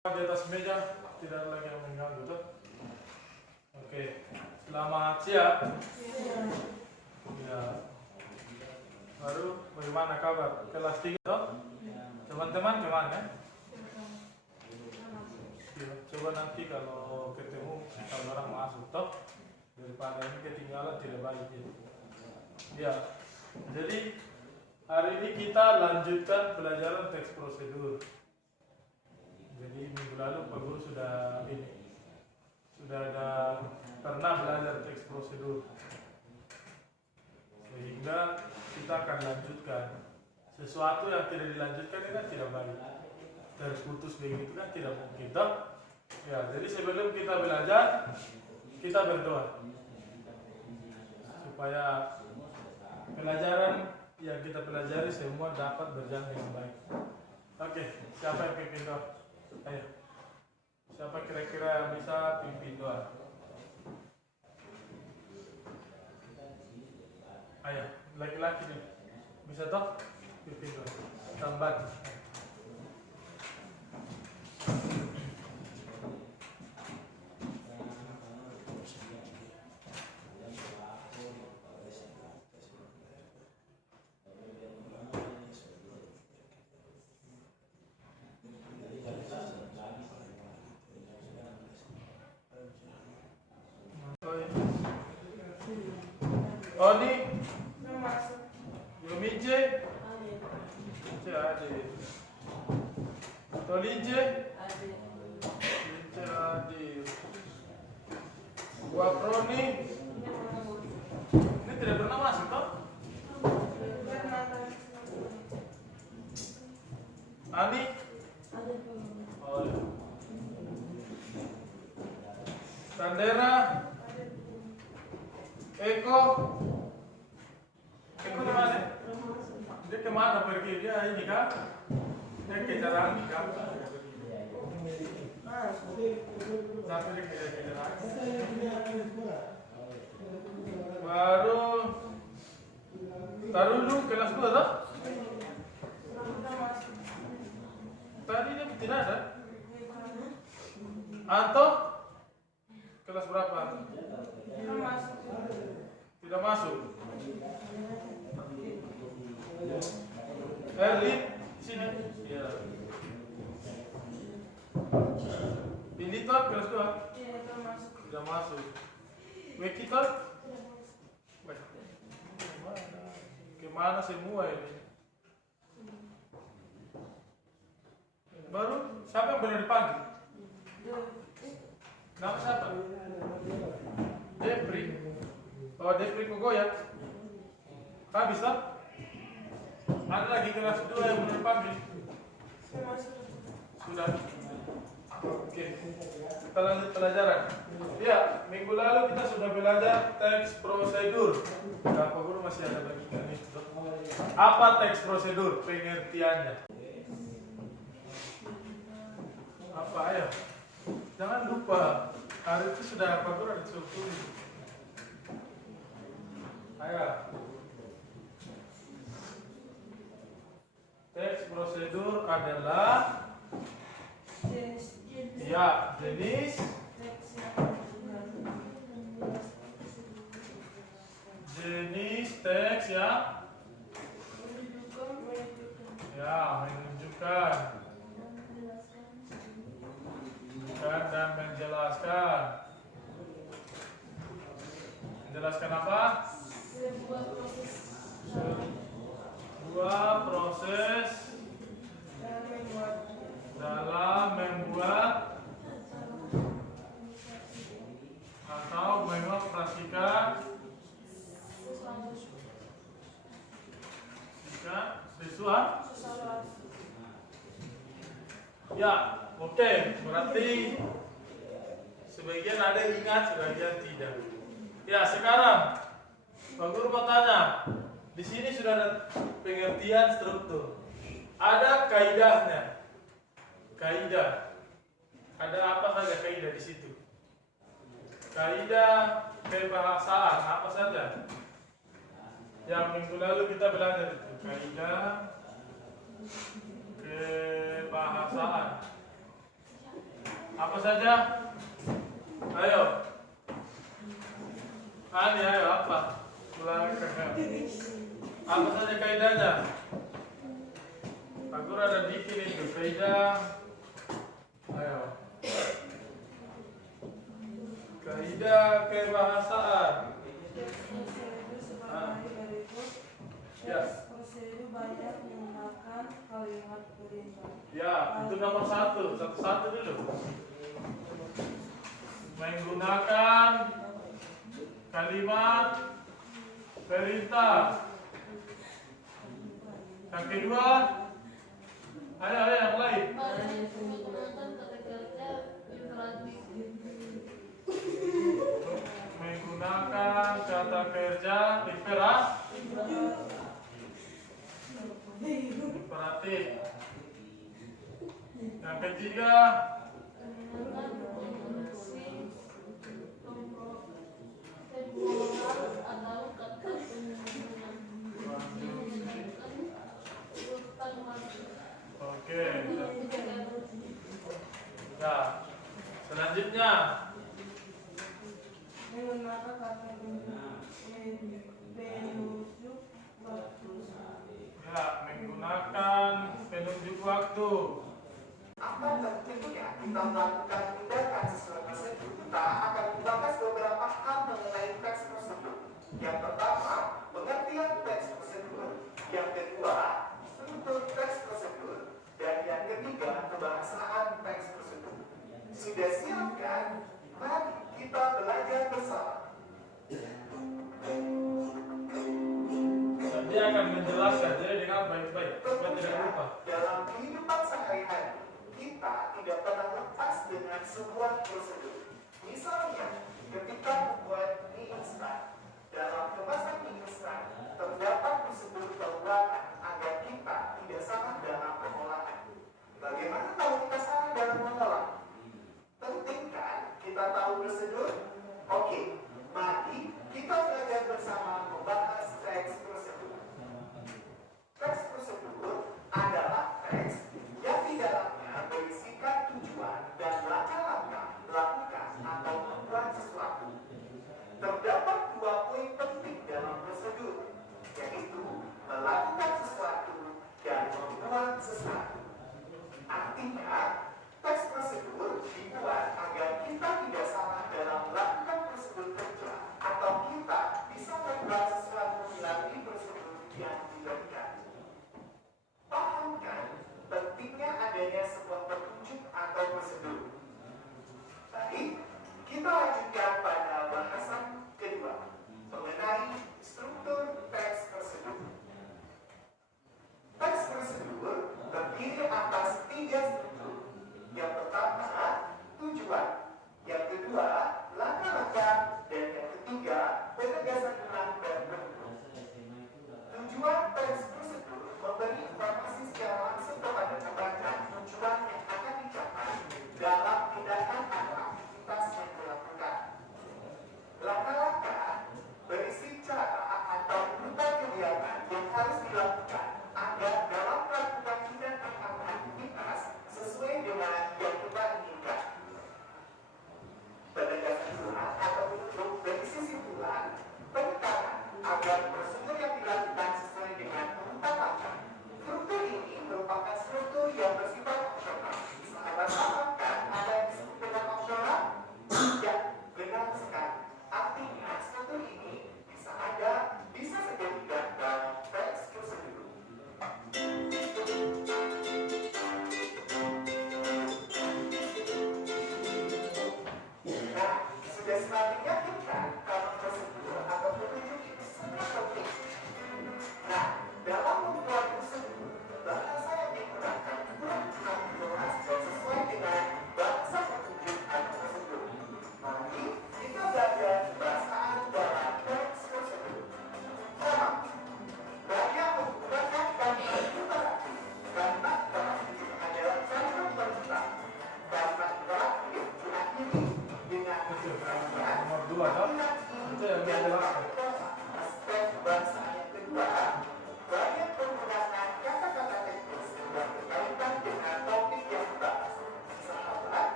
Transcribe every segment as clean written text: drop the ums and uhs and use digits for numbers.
Di atas meja, tidak ada lagi yang mengganggu tuh. Oke, selamat siang. Ya. Baru bagaimana kabar? Kelas 3 toh? Teman-teman kemana? Ya, coba nanti kalau ketemu kalau orang masuk toh, daripada ini ketinggalan tidak baik ya. Ya. Jadi hari ini kita lanjutkan pelajaran teks prosedur. Jadi minggu lalu Pak Guru sudah ada pernah belajar teks prosedur, sehingga kita akan lanjutkan. Sesuatu yang tidak dilanjutkan itu kan tidak baik, terputus begitu kan tidak mungkin toh? Ya, jadi sebelum kita belajar kita berdoa supaya pelajaran yang kita pelajari semua dapat berjalan dengan baik. Oke, siapa yang pimpin doa? Ayo, siapa kira-kira yang bisa pimpin doa? Ayo, laki-laki nih, bisa toh pimpin doa? Tambahan. Oni, Yomije, Ade, Tolije, Ade, Waproni, ini tidak pernah masuk toh? Ani, oh, ya. Sandera, Eko di mana? Dia kemana pergi? Dia ini kan? Dia kejaran kan? Satu dia kejaran. Baru taruh dulu kelas 2 tak? Tadi dia tidak ada. Anto kelas berapa? Tidak masuk. Erlin sini. Iya. Piliton kelas 2? Tidak masuk. Wekiton? Kemana semua ini? Baru siapa yang boleh dipanggil? Nama siapa? Depri. Oh, Depri Kogoyak. Habis tak? Ada lagi kelas 2 yang boleh dipanggil? Sudah. Oke. Kita lanjut pelajaran. Ya, minggu lalu kita sudah belajar teks prosedur. Pak Guru masih ada bagian ini. Apa teks prosedur? Pengertiannya. Apa ya? Jangan lupa. Hari itu sudah Pak Guru ada tulis. Ayo. Teks prosedur adalah jenis teks yang menunjukkan dan menjelaskan. Menjelaskan apa? Sebuah proses dalam membuat atau mengoperasikan sesuatu. Ya, oke. Berarti sebagian ada ingat, sebagian tidak. Ya, sekarang Pak Guru mau tanya. Di sini sudah ada pengertian struktur. Ada kaidahnya. Kaidah. Ada apa saja kaidah di situ? Kaidah kebahasaan apa saja? Yang minggu lalu kita belajar itu kaidah kebahasaan. Apa saja? Ayo. Ani, ayo apa? Ulangi kakak. Apa saja kaidahnya? Aku rada dikit itu kaidah. Ayo. Kaidah kebahasaan. Ya. Ya, itu nomor satu dulu. Menggunakan kalimat perintah. Yang kedua, ayo yang lain. Menggunakan kata kerja imperatif. Yang ketiga, oke. Ya, selanjutnya menggunakan kata penunjuk waktu. Ya, menggunakan penunjuk waktu. Apa tentunya kita melakukan tindakan sesuai prosedur, kita akan membahas beberapa hal mengenai teks prosedur. Yang pertama, pengertian teks prosedur. Yang kedua, struktur teks prosedur. Dan yang ketiga, kebahasaan teks prosedur. Sudah siap kan? Mari kita belajar bersama. Dan dia akan menjelaskan, jadi dengan baik-baik, supaya tidak lupa. Dalam kehidupan sehari-hari, kita tidak pernah lepas dengan sebuah prosedur. Misalnya, ketika membuat mie instan, dalam kemasan mie instan terdapat prosedur pembuatan agar kita tidak salah dalam pengolahan. Bagaimana kalau kita salah dalam mengolah? Penting kan kita tahu prosedur? Oke, mari kita belajar bersama membahas teks prosedur. Teks prosedur adalah teks yang di dalamnya berisikan tujuan dan langkah-langkah melakukan atau membuat sesuatu. Terdapat dua poin penting dalam prosedur, yaitu melakukan sesuatu dan membuat sesuatu. Artinya, teks prosedur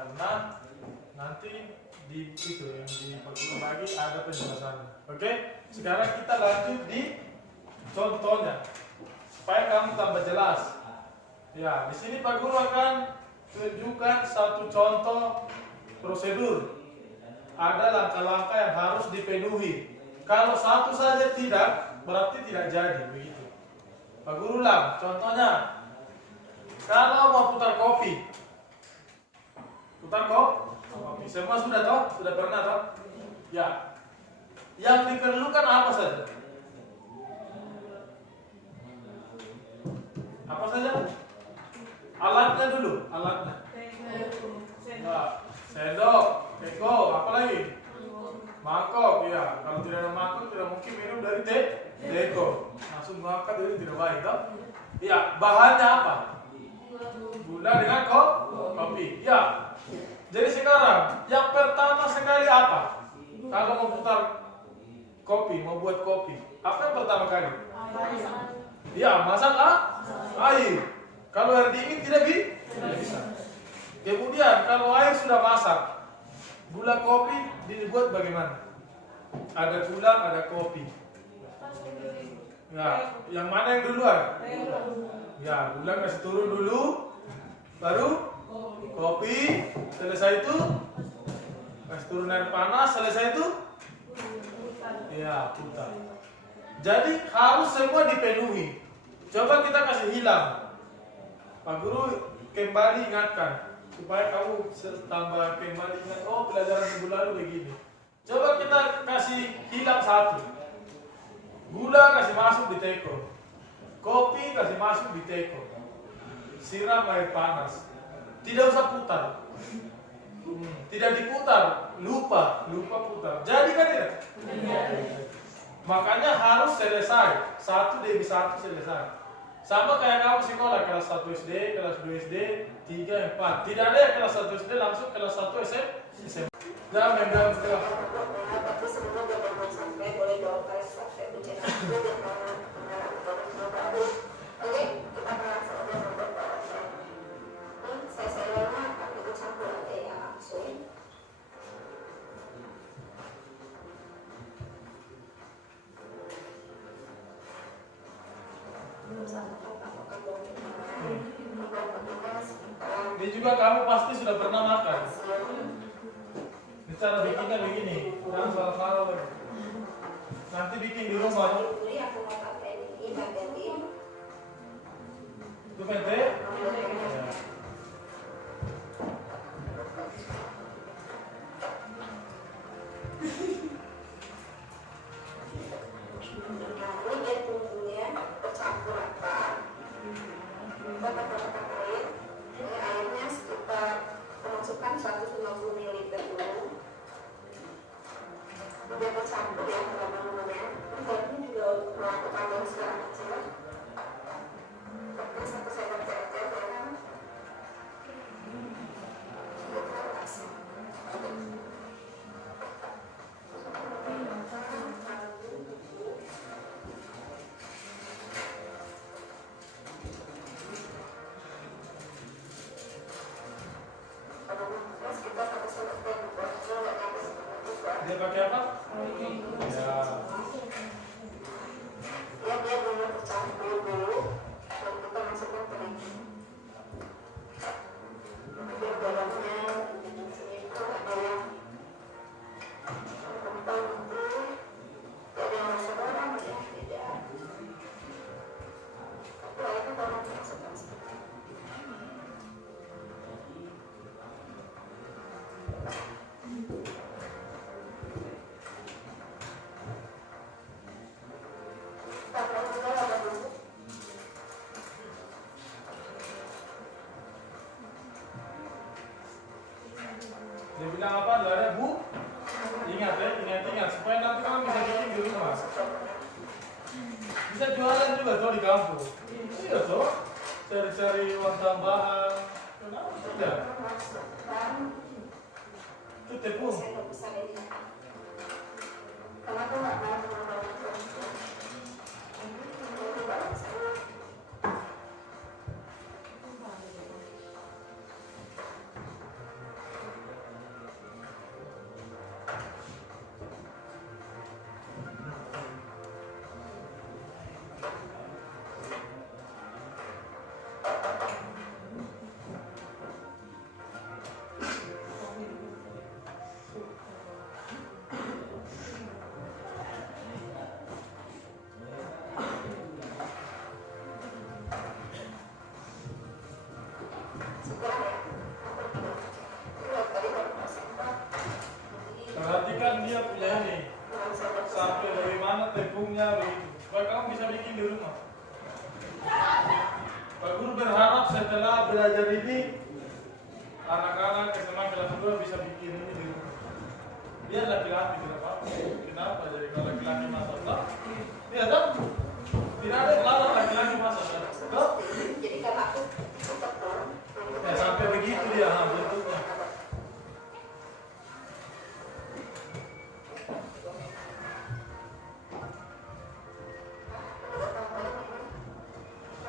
karena nanti di itu yang di perguru lagi ada penjelasan. Oke, sekarang kita lanjut di contohnya supaya kamu tambah jelas. Ya, di sini Pak Guru akan tunjukkan satu contoh prosedur. Ada langkah-langkah yang harus dipenuhi. Kalau satu saja tidak, berarti tidak jadi begitu. Pak Guru ulang, contohnya kalau mau putar kopi, kopi. Semua sudah tahu, sudah pernah tahu? Ya. Yang diperlukan apa saja? Apa saja? Alatnya dulu, alatnya. Nah, sendok, teko, apa lagi? Mangkok, ya. Kalau tidak ada mangkok, tidak mungkin minum dari teko. Langsung makan dari tidak baik, toh? Ya, bahannya apa? Gula dengan kopi. Ya. Jadi sekarang yang pertama sekali apa? Kalau mau putar kopi, mau buat kopi, apa yang pertama kali? Ya, masak air. Kalau air dingin tidak bisa. Kemudian kalau air sudah masak, gula kopi dibuat bagaimana? Ada gula, ada kopi. Ya, yang mana yang duluan? Ya, gula kasih turun dulu, baru kopi. Selesai itu kasih turun air panas. Selesai itu ya putar. Jadi harus semua dipenuhi. Coba kita kasih hilang. Pak Guru kembali ingatkan supaya kamu tambah kembali ingat. Oh, pelajaran minggu lalu begini. Coba kita kasih hilang satu. Gula kasih masuk di teko. Kopi kasih masuk di teko. Siram air panas. Tidak usah putar. Tidak diputar, lupa putar. Jadi kan tidak? Makanya harus selesai. Satu demi satu selesai. Sama kayak kamu sekolah kelas 1 SD, kelas 2 SD, 3, 4. Tidak ada yang kelas 1 SD langsung kelas 1 SMP. Jangan mengganggu. Tapi sebelum dia berbuat sampai boleh jawab kali sampai bicara itu dan oke, kita bahas soal nomor ini saya akan ikut campur aja ya langsung. Ini juga kamu pasti sudah pernah makan. Ini cara bikinnya begini, jangan salah-salah lagi. Nanti bikin di rumah. Ini aku mau pakai ini ganti. Itu pete? Ya. Ini dia bumbunya bercampur rata. Kita tambahkan air. Ini airnya sekitar masukkan 150 ml dulu. Dia bercampur ya teman-teman. Ini juga melakukan yang secara kecil. Ini satu sendok teh ya kan. Dia pakai apa? Ya. Ya dia dulu bercampur dulu. Dan kita masukkan ke ini. Dia dalamnya itu ada yang kentang itu. Ada yang masuk orang ya tidak. Tapi airnya kalau masukkan sedikit. Dia bilang apa? Nggak ada bu? Ingat ya, ingat supaya nanti kamu bisa bikin di rumah. Bisa jualan juga tuh di kampung. Iya tuh, cari-cari uang tambahan. Kenapa tidak? Itu tepung. Sendok besar ini. Kenapa nggak mau tepungnya begitu. Supaya kamu bisa bikin di rumah. Pak Guru berharap setelah belajar ini anak-anak SMA kelas 2 bisa bikin ini di rumah. Dia laki-laki tidak apa-apa. Kenapa? Jadi kalau laki-laki masak tak? Iya tak? Tidak ada yang larang laki-laki masak tak? Jadi kalau aku Ya sampai begitu dia bentuknya.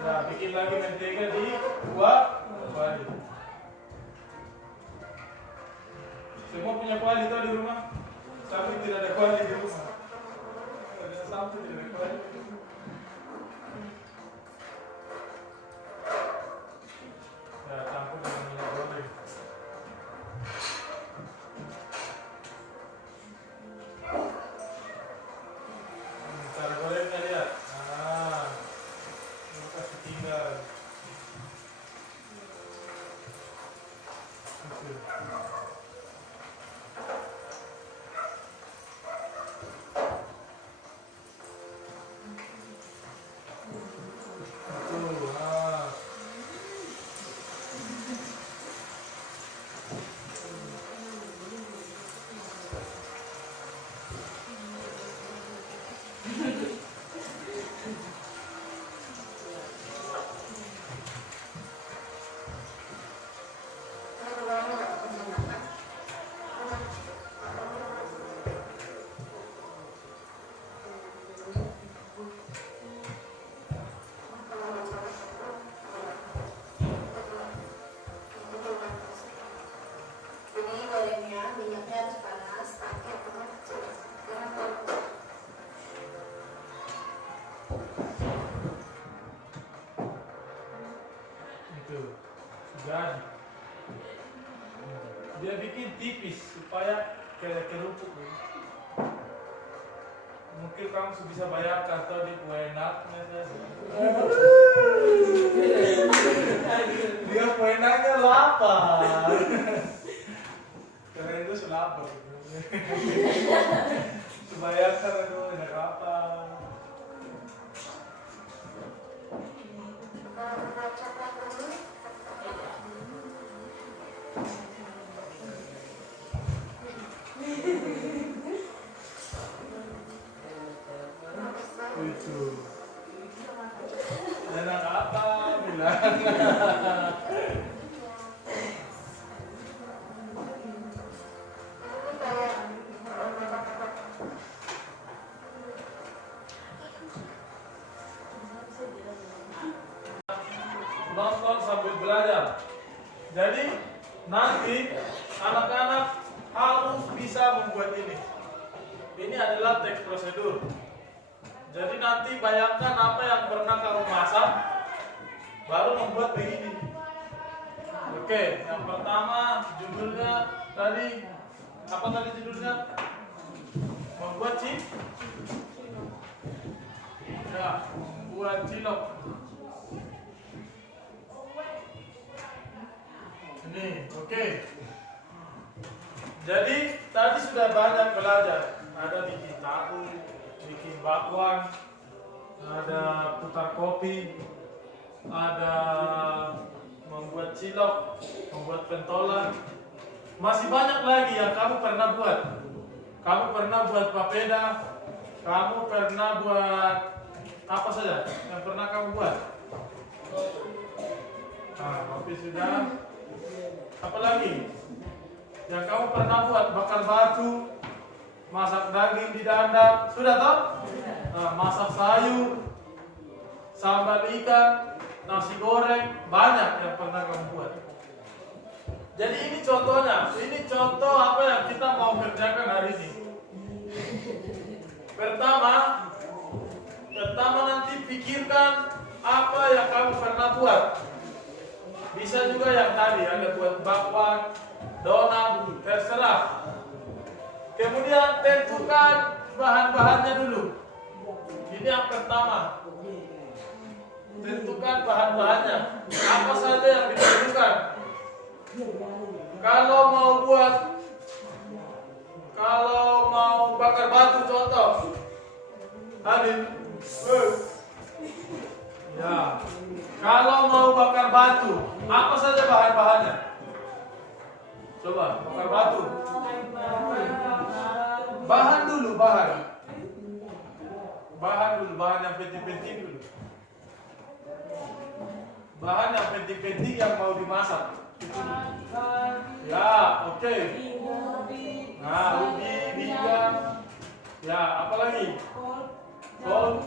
Ya bikin lagi mentega di kuali. Semua punya kuali tuh di rumah. Sampai tidak ada kuali di rumah. Ada sampai tidak ada kuali. Ya campur dengan minyak goreng. Cara gorengnya lihat. Nah, ini kasih tinggal. Gitu. Tuh, ah. Jadi gorengnya minyaknya harus panas. Itu jadi dia bikin tipis supaya kayak kerupuk. Mungkin kamu bisa bayangkan tadi kue enaknya dia kue enaknya lapar karena itu lapar bayangkan itu enak apa. Itu enak apa bilang. Nonton sambil belajar. Jadi nanti anak-anak harus bisa membuat ini. Ini adalah teks prosedur. Jadi nanti bayangkan apa yang pernah kamu masak, baru membuat begini. Oke, yang pertama judulnya tadi apa tadi judulnya? Membuat membuat cilok. Ini, oke. Jadi tadi sudah banyak belajar. Ada bikin tahu, bikin bakwan, ada putar kopi, ada membuat cilok, membuat pentolan. Masih banyak lagi yang kamu pernah buat. Kamu pernah buat papeda, kamu pernah buat apa saja yang pernah kamu buat. Nah, kopi sudah. Apa lagi? Yang kamu pernah buat bakar batu, masak daging di dandang, sudah toh? Nah, masak sayur, sambal ikan, nasi goreng, banyak yang pernah kamu buat. Jadi ini contohnya, ini contoh apa yang kita mau kerjakan hari ini. Pertama nanti pikirkan apa yang kamu pernah buat. Bisa juga yang tadi ada buat bakwan, donat, terserah. Kemudian tentukan bahan-bahannya dulu. Ini yang pertama. Tentukan bahan-bahannya. Apa saja yang diperlukan. Kalau mau bakar batu contoh, Adil. Ya. Kalau mau bakar batu, apa saja bahan-bahannya? Coba bakar batu. Bahan dulu, bahan. Bahan dulu, bahan yang penting-penting dulu. Bahan yang penting-penting yang mau dimasak. Ya, oke. Nah, ubi, binggang. Ya, apa lagi? Kol,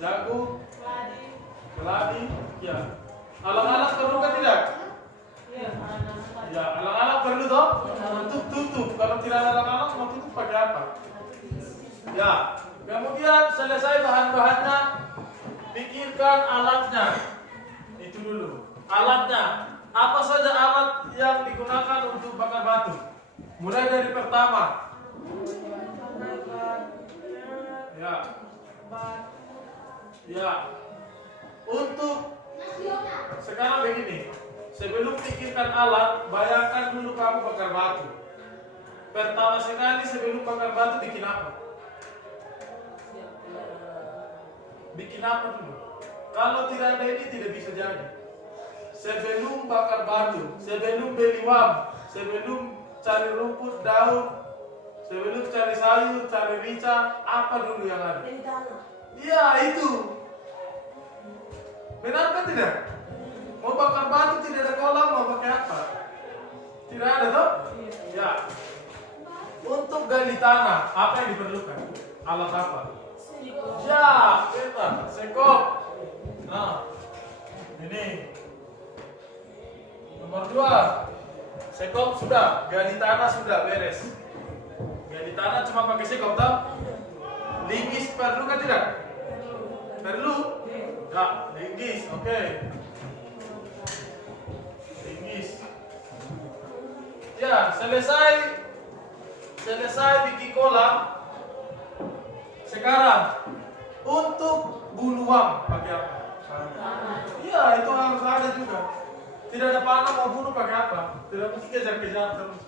jagung, keladi. Ya. Alang-alang perlu kan tidak? Ya, alang-alang perlu toh? Untuk tutup. Kalau tidak ada alang-alang mau tutup pakai apa? Ya. Kemudian selesai bahan-bahannya, pikirkan alatnya. Itu dulu. Alatnya. Apa saja alat yang digunakan untuk bakar batu? Mulai dari pertama. Ya. Ya. Untuk sekarang begini. Sebelum pikirkan alat, bayangkan dulu kamu bakar batu. Pertama sekali sebelum bakar batu bikin apa? Bikin apa dulu? Kalau tidak ada ini tidak bisa jadi. Sebelum bakar batu, sebelum beli uang, sebelum cari rumput, daun, sebelum cari sayur, cari rica, apa dulu yang ada? Iya itu. Benar kan tidak? Mau bakar batu tidak ada kolam, mau pakai apa? Tidak ada toh? Ya. Untuk gali tanah, apa yang diperlukan? Alat apa? Ya, betul. Sekop. Nah, ini. Nomor 2. Sekop sudah, gali tanah sudah beres. Gali tanah cuma pakai sekop toh? Linggis perlu kan tidak? Perlu? Ya, linggis, oke. Linggis. Ya, selesai bikin kolam. Sekarang untuk bunuang pakai apa? Iya, itu harus ada juga. Tidak ada panah mau bunuh pakai apa? Tidak mesti kejar-kejar terus.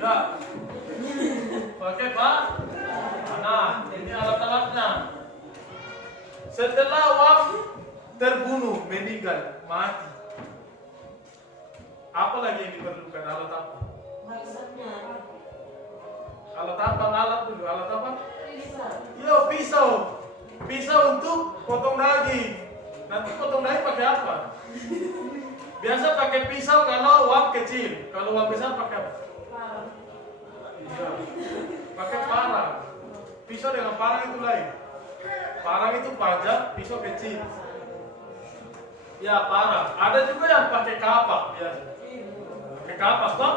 Ya. Pakai apa? Panah. Ini alat-alatnya. Setelah uang terbunuh, meninggal, mati. Apa lagi yang diperlukan? Alat apa? Alat apa? Alat dulu. Alat apa? Yo, pisau. Pisau untuk potong daging. Nanti potong daging pakai apa? Biasa pakai pisau kalau uang kecil. Kalau uang besar pakai apa? Iya. Pakai parang. Pisau dengan parang itu lain. Parang itu panjang, pisau kecil. Ya, parang. Ada juga yang pakai kapak biasa. Pakai kapak toh?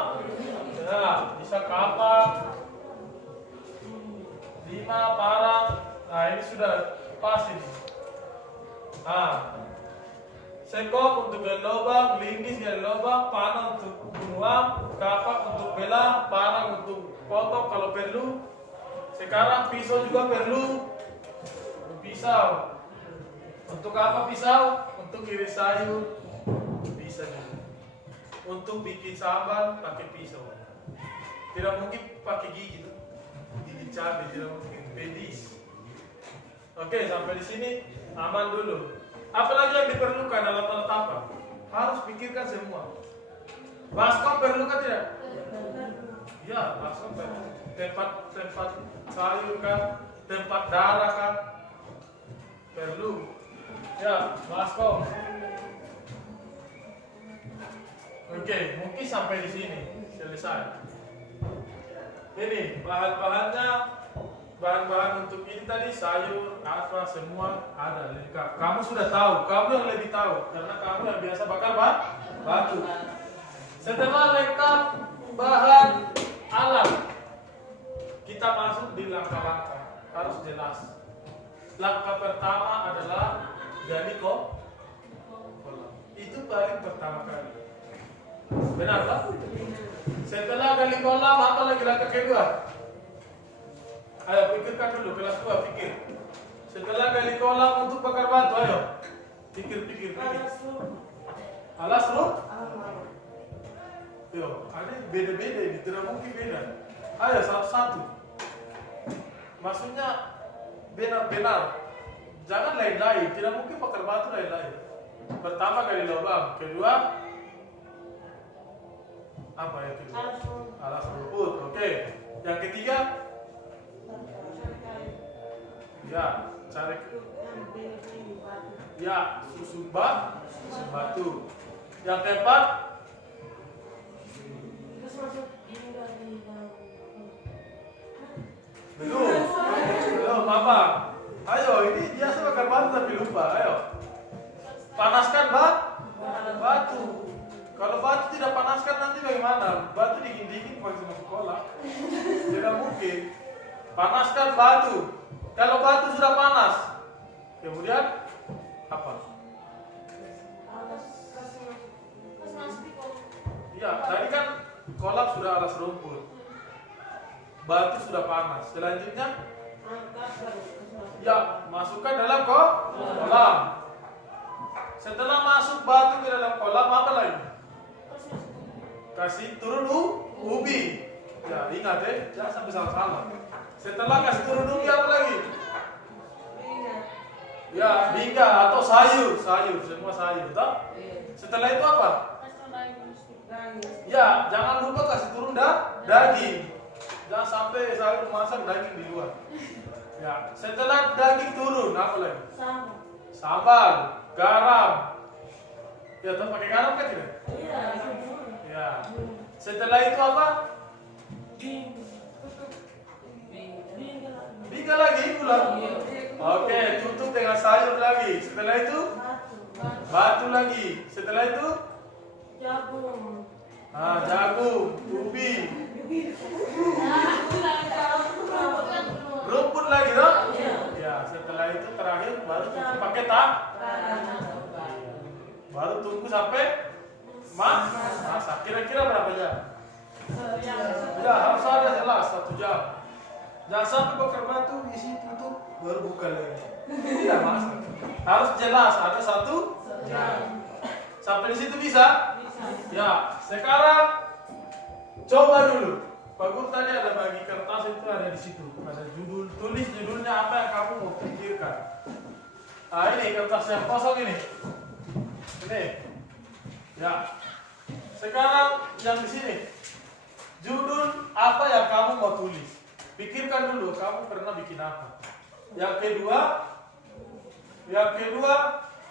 Ya, bisa kapak. 5 parang. Nah, ini sudah pas ini. Nah, sekop untuk gali lubang, linggis gali lubang, panah untuk bunuang, kapak untuk belah, parang untuk potong kalau perlu. Sekarang pisau juga perlu. Pisau. Untuk apa pisau? Untuk iris sayur. Bisa juga. Untuk bikin sambal pakai pisau. Tidak mungkin pakai gigi tuh. Gigi cabai tidak mungkin. Pedis. Oke, sampai di sini aman dulu. Apalagi yang diperlukan alat-alat apa? Harus pikirkan semua. Baskom perlu kan tidak? Ya, baskom perlu. Tempat sayur kan, tempat darah kan, perlu. Ya, baskom. Oke, mungkin sampai di sini selesai. Ini bahan-bahannya, bahan-bahan untuk ini tadi sayur apa semua ada lengkap. Kamu sudah tahu, kamu yang lebih tahu karena kamu yang biasa bakar batu. Setelah lengkap bahan alat, kita masuk di langkah-langkah. Harus jelas. Langkah pertama adalah gali kolam. Itu paling pertama kali. Benar tak? Setelah gali kolam, apa lagi langkah kedua? Ayo pikirkan dulu, kelas 2 pikir. Setelah gali kolam untuk bakar batu, ayo. Pikir. Alas roof? Yo, ada beda-beda ini, tidak mungkin beda. Ayo satu-satu. Maksudnya benar-benar. Jangan lain-lain, tidak mungkin bakar batu lain-lain. Pertama gali lubang, kedua apa ya kedua? Alas rumput, oke. Yang ketiga, ya cari ya susun batu. Yang keempat, belum apa? Ayo, ini dia bakar batu tapi lupa. Ayo, panaskan batu. Kalau batu tidak panaskan nanti bagaimana? Batu dingin-dingin masih masuk sekolah. Tidak mungkin. Panaskan batu. Kalau batu sudah panas, kemudian apa? Ya, tadi kan kolam sudah alas rumput. Batu sudah panas. Selanjutnya, ya masukkan dalam kolam. Setelah masuk batu ke dalam kolam, apa lagi? Kasih turun ubi. Ya ingat jangan sampai salah-salah. Setelah kasih turun ubi apa lagi? Ya bingga atau sayur, semua sayur, toh? Setelah itu apa? Ya jangan lupa kasih turun daging. Jangan sampai sayur masak daging di luar. Ya setelah daging turun apa lagi? Sambal, garam. Ya toh pakai garam kan tidak? Ya. Setelah itu apa? Bingga lagi pula. Oke, tutup dengan sayur lagi. Setelah itu batu lagi. Setelah itu jagung, ubi, rumput lagi toh? Ya, setelah itu terakhir baru tutup pakai baru tunggu sampai masak. Kira-kira berapa jam? Ya harus ada jelas 1 jam. Jangan sampai bakar batu isi tutup baru buka lagi. Tidak masak. Harus jelas ada 1 jam. Sampai di situ bisa? Ya. Sekarang coba dulu. Pak Guru tadi ada bagi kertas itu ada di situ. Ada judul, tulis judulnya apa yang kamu mau pikirkan. Ini kertas yang kosong ini. Ini. Ya. Sekarang yang di sini. Judul apa yang kamu mau tulis? Pikirkan dulu kamu pernah bikin apa. Yang kedua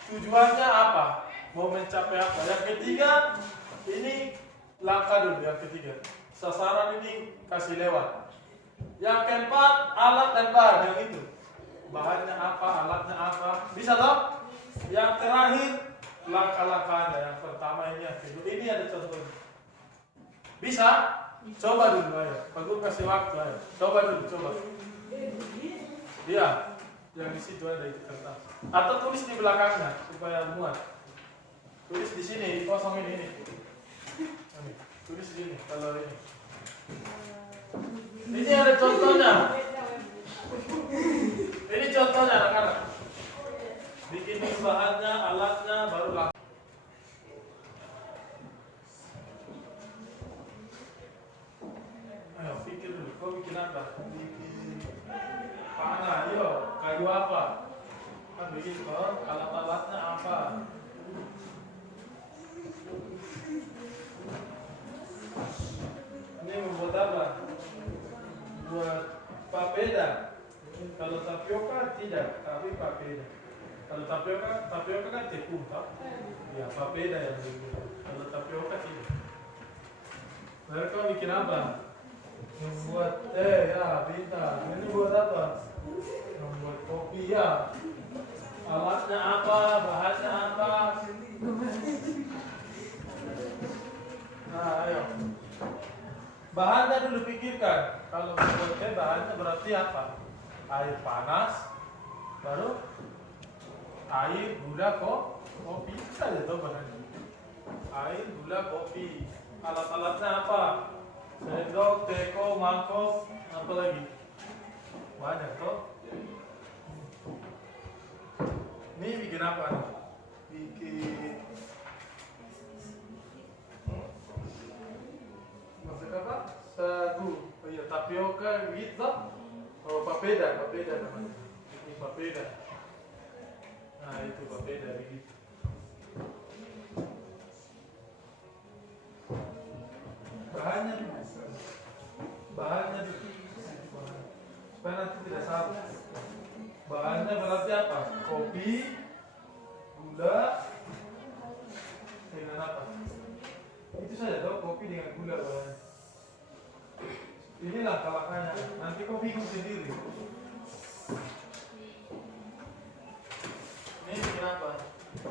tujuannya apa? Mau mencapai apa? Yang ketiga ini langkah dulu yang ketiga. Sasaran ini kasih lewat. Yang keempat alat dan bahan yang itu. Bahannya apa, alatnya apa. Bisa toh? Yang terakhir langkah-langkahnya. Yang pertama ini, yang kedua. Ini ada contohnya. Bisa? Coba dulu ayo. Pak Guru kasih waktu ayo. Coba dulu, coba. Iya. Yang di situ ada itu kertas. Atau tulis di belakangnya supaya muat. Tulis di sini, di kosong ini. Tulis di sini kalau ini. Ini ada contohnya. Ini contohnya anak-anak. Bikin bahannya, alatnya, baru langsung. Ayo pikir dulu, kau bikin apa? Bikin panah, yuk, kayu apa? Kan begitu, alat-alatnya apa? Ini membuat apa? Buat papeda. Kalau tapioka tidak, tapi papeda. Kalau tapioka kan tepung, tak? Ya, papeda yang begitu. Kalau tapioka tidak. Lalu kau bikin apa? Membuat teh, ya, pintar. Ini buat apa? Membuat kopi, ya. Alatnya apa? Bahannya apa? Nah, ayo. Bahannya dulu pikirkan. Kalau membuat teh bahannya berarti apa? Air panas, baru air, gula, kopi saja tuh bahannya. Air, gula, kopi. Alat-alatnya apa? Sendok, teko, mangkok, apa lagi? Banyak toh. Ini bikin apa? Bikin masak apa? Sagu. Oh iya, tapioka gitu. Oh, papeda namanya. papeda. Nah itu papeda begitu. Bahannya tuh supaya nanti tidak salah. Bahannya berarti apa? Kopi, gula, dengan apa? Itu saja dong, kopi dengan gula bahannya. Inilah kalahkannya. Nanti kau bingung sendiri. Ini bikin apa?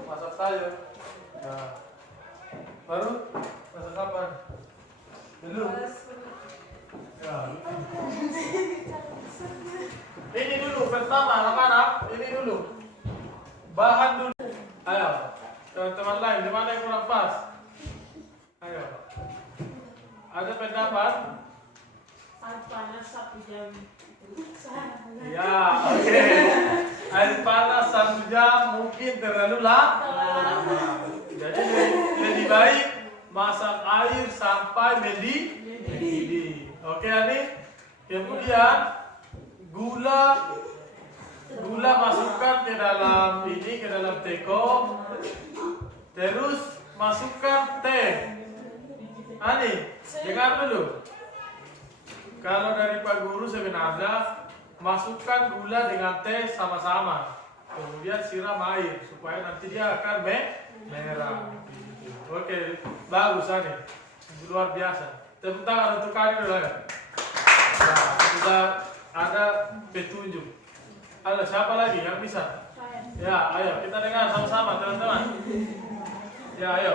Masak sayur. Nah, baru masak apa? Belum. Ya. Ini dulu pertama anak-anak. Ini dulu. Bahan dulu. Ayo, teman-teman lain, di mana yang kurang pas? Ayo. Ada pendapat? Air panas 1 jam. Ya, oke. Air panas 1 jam mungkin terlalu lama. Jadi lebih baik masak air sampai mendidih. Oke, Ani. Kemudian gula masukkan ke dalam teko. Terus masukkan teh. Ani, dengar dulu. Kalau dari Pak Guru sebenarnya masukkan gula dengan teh sama-sama. Kemudian siram air supaya nanti dia akan merah. Oke, bagus Ani. Luar biasa. Tepuk tangan untuk kalian dulu ya. Nah, sudah ada petunjuk. Ada siapa lagi yang bisa? Ya, ayo kita dengar sama-sama teman-teman. Ya, ayo.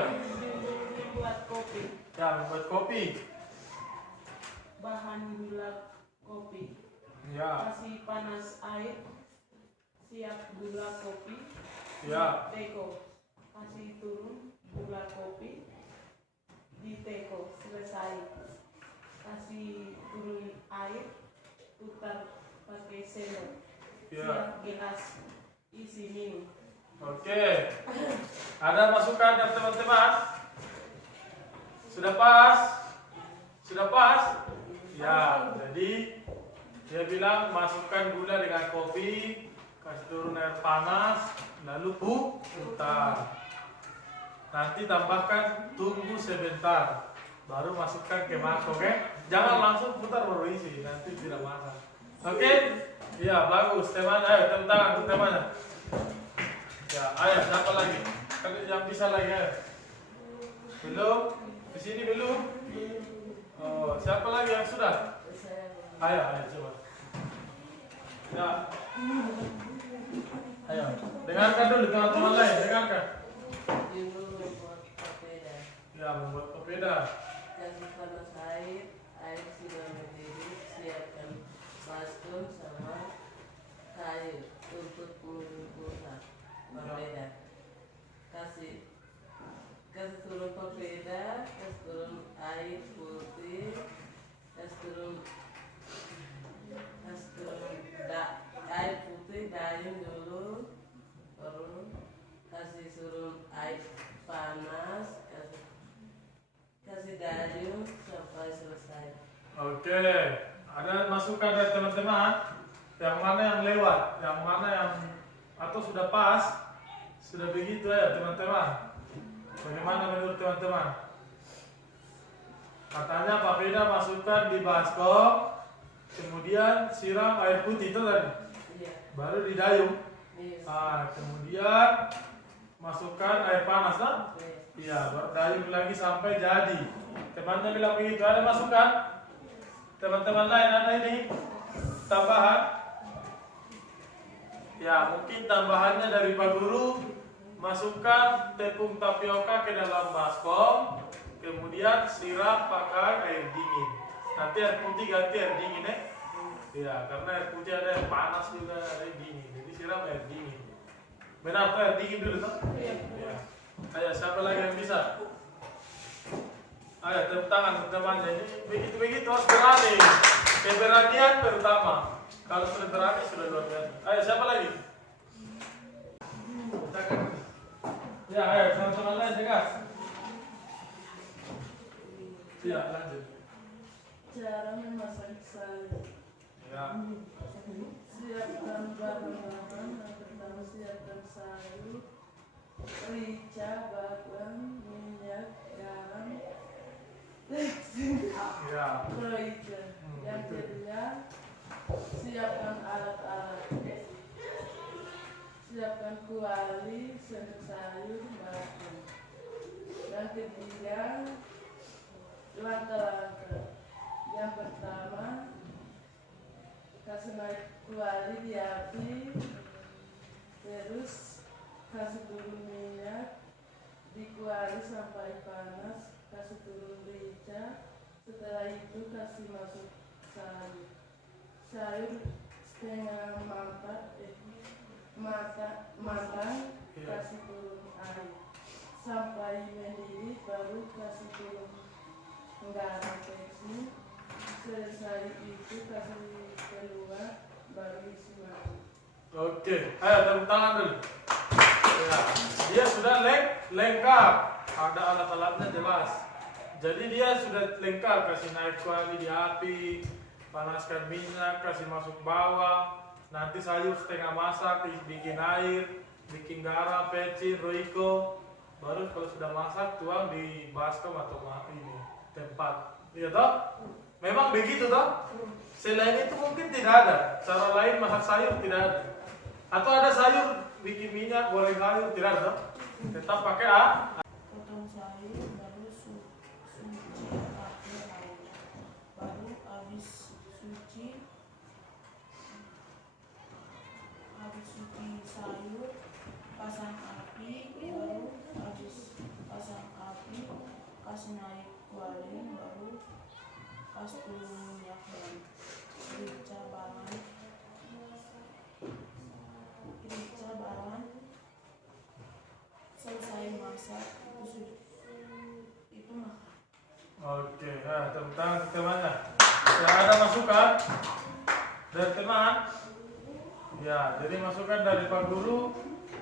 Buat kopi. Ya, membuat kopi. Bahan gula kopi. Ya, Kasih panas air. Siap gula kopi. ya. Teko. Kasih turun gula kopi. Di teko selesai. Kasih turun air. Putar pakai sendok. Ya. Siap gelas isi minum. Oke. Ada masukan dari teman-teman? Sudah pas? Sudah pas? Ya, jadi dia bilang masukkan gula dengan kopi, kasih turun air panas, lalu putar. Nanti tambahkan, tunggu sebentar, baru masukkan ke mangkok, oke? Jangan langsung putar baru isi, nanti tidak masak. Oke? Iya, bagus. Teman, ayo tepuk tangan untuk temannya. Ya, ayo siapa lagi? Kalau yang bisa lagi, ayo. Belum? Di sini belum? Oh, siapa lagi yang sudah? Ayo coba. Ya. Ayo, dengarkan dulu teman-teman lain, dengarkan. Membuat papeda. Ya, membuat papeda. Kasih panas air sudah mendidih, siapkan baskom sama kayu untuk mengumpulkan papeda. Kasih turun papeda, kasih turun air putih, kasih turun air putih dayung dulu, baru kasih turun air panas, kasih dayung sampai selesai. Oke, ada masukan dari teman-teman. Yang mana yang lewat, yang mana yang atau sudah pas, sudah begitu ya teman-teman. Bagaimana menurut teman-teman? Katanya papeda masukkan di baskom, kemudian siram air putih itu tadi, Iya. baru didayung. Iya. Kemudian masukkan air panas kan? Iya. Iya, baru dayung lagi sampai jadi. Temannya bilang begitu. Ada masukan? Teman-teman lain ada ini tambahan? Ya, mungkin tambahannya dari Pak Guru, masukkan tepung tapioka ke dalam baskom, kemudian siram pakai air dingin. Nanti air putih ganti air dingin ya. Ya, karena air putih ada yang panas juga, ada yang dingin. Jadi siram air dingin. Benar tuh air dingin dulu tuh? Iya. Ya. Ayo, siapa lagi yang bisa? Ayo, tepuk tangan teman-teman. Ini begitu-begitu harus berani. Keberanian pertama. Kalau sudah berani sudah luar biasa. Ayo, siapa lagi? Ya, ayo teman-teman lain tegas. Ya, lanjut. Cara memasak sayur. Ya. Siapkan bahan-bahan. Yang pertama siapkan sayur, rica, bawang, minyak, garam, Ya. rica. Yang kedua siapkan alat-alat. Siapkan kuali, sendok sayur, bawang. Yang ketiga langkah-langkah. Yang pertama kasih naik kuali di api, terus kasih turun minyak di kuali sampai panas, kasih turun rica, setelah itu kasih masuk sayur setengah matang, kasih turun air sampai mendidih, baru kasih turun garam teksnya. Selesai itu kasih keluar, baru isi madu. Oke, ayo tepuk tangan dulu. Ya, dia sudah lengkap, ada alat-alatnya jelas. Jadi dia sudah lengkap, kasih naik kuali di api, panaskan minyak, kasih masuk bawang, nanti sayur setengah masak, bikin air, bikin garam, pecin, roiko, baru kalau sudah masak tuang di baskom atau ini tempat. Iya toh? Memang begitu toh? Selain itu mungkin tidak ada. Cara lain masak sayur tidak ada. Atau ada sayur bikin minyak, goreng sayur tidak ada toh? Tetap pakai Potong sayur, baru suci pakai air. Baru habis suci sayur, pasang api, baru habis pasang api kasih naik kuali, baru kasih turun minyak dan rica bawang. Selesai masak itu makan. Oke, nah tentang temannya. Sudah ada masukan dari teman? Ya, jadi masukan dari Pak Guru.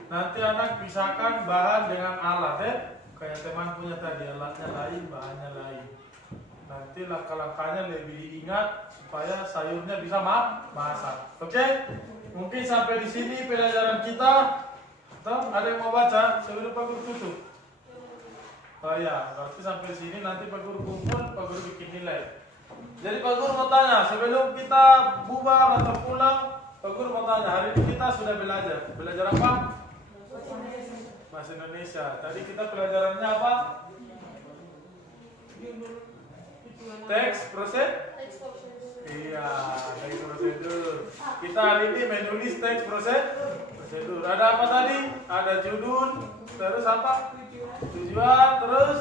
Nanti anak pisahkan bahan dengan alat ya. Kayak teman punya tadi, alatnya lain, bahannya lain. Nanti langkah-langkahnya lebih diingat supaya sayurnya bisa masak. Oke? Mungkin sampai di sini pelajaran kita. Atau ada yang mau baca sebelum Pak Guru tutup? Oh ya, berarti sampai sini nanti Pak Guru kumpul, Pak Guru bikin nilai. Jadi Pak Guru mau tanya, sebelum kita bubar atau pulang, Pak Guru mau tanya, hari ini kita sudah belajar. Belajar apa? Bahasa Indonesia. Tadi kita pelajarannya apa? Teks prosedur. Iya, teks prosedur. Kita hari ini menulis teks prosedur. Ada apa tadi? Ada judul, terus apa? Tujuan, terus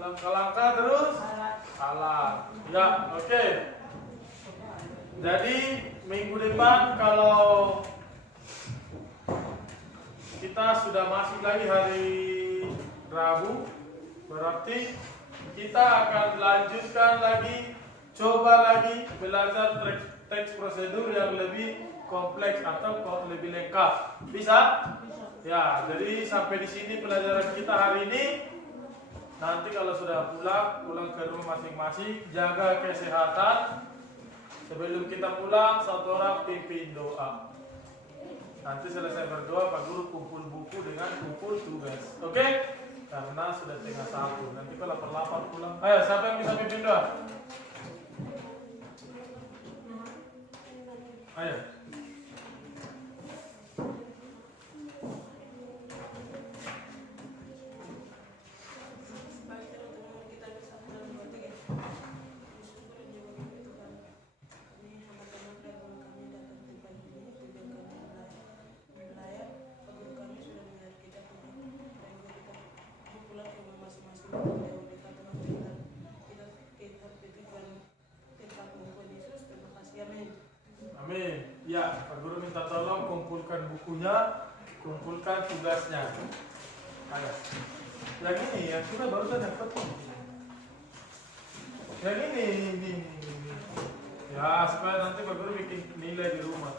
langkah-langkah, terus alat. Ya, oke. Jadi minggu depan kalau kita sudah masuk lagi hari Rabu, berarti kita akan lanjutkan lagi, coba lagi belajar teks prosedur yang lebih kompleks atau lebih lengkap. Bisa? Ya, jadi sampai di sini pelajaran kita hari ini. Nanti kalau sudah pulang ke rumah masing-masing, jaga kesehatan. Sebelum kita pulang, satu orang pimpin doa. Nanti selesai berdoa, Pak Guru kumpul buku dengan kumpul tugas. Oke? Karena sudah tengah 1. Nanti kalau per 8 pulang. Ayo, siapa yang bisa pimpin doa? Ayo. Amin. Ya, Pak Guru minta tolong kumpulkan bukunya, kumpulkan tugasnya. Ayo. Yang ini, yang kita barusan dapat. Yang ini. Ya, supaya nanti Pak Guru bikin nilai di rumah.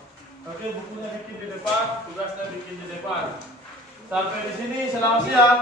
Oke, bukunya bikin di depan, tugasnya bikin di depan. Sampai di sini, selamat siang.